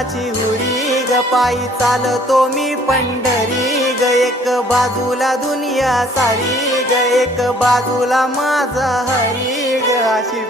विठ्ठलाची हुरी ग पायी चालतो मी पंढरी ग एक बाजूला दुनिया सारी ग एक बाजूला माझा हरी ग अशी